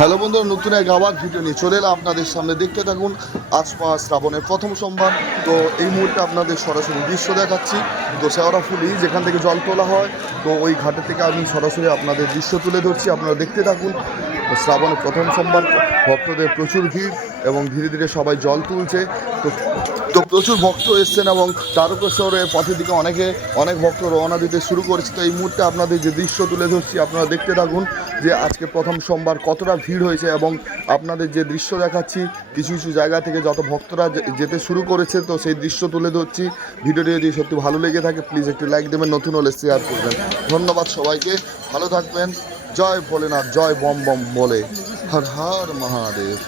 Hello বন্ধুরা, নতুন এক আবার ভিডিও নিয়ে চলে এলাম আপনাদের সামনে। দেখতে থাকুন আশপা শ্রাবণের প্রথম সোমবার। তো এই মুহূর্তে আপনাদের সরাসরি দৃশ্য দেখাচ্ছি। তো শেওড়াফুলি যেখান থেকে জল তোলা হয়, তো ওই ঘাটের থেকে আমি সরাসরি আপনাদের দৃশ্য তুলে ধরছি। আপনারা দেখতে থাকুন শ্রাবণের প্রথম সোমবার, ভক্তদের প্রচুর ভিড় এবং ধীরে ধীরে সবাই জল তুলছে। তো তো প্রচুর ভক্ত এসছেন এবং তারকেশ্বরের পথের দিকে অনেকে, অনেক ভক্ত রওনা দিতে শুরু করেছে। তো এই মুহূর্তে আপনাদের যে দৃশ্য তুলে ধরছি, আপনারা দেখতে থাকুন যে আজকে প্রথম সোমবার কতটা ভিড় হয়েছে এবং আপনাদের যে দৃশ্য দেখাচ্ছি, কিছু কিছু জায়গা থেকে যত ভক্তরা যেতে শুরু করেছে, তো সেই দৃশ্য তুলে ধরছি। ভিডিওটি যদি সত্যি ভালো লেগে থাকে প্লিজ একটি লাইক দেবেন, নতুন হলে শেয়ার করবেন। ধন্যবাদ সবাইকে, ভালো থাকবেন। জয় ভোলেনাথ, জয় বম বম বলে। হর হর মহাদেব।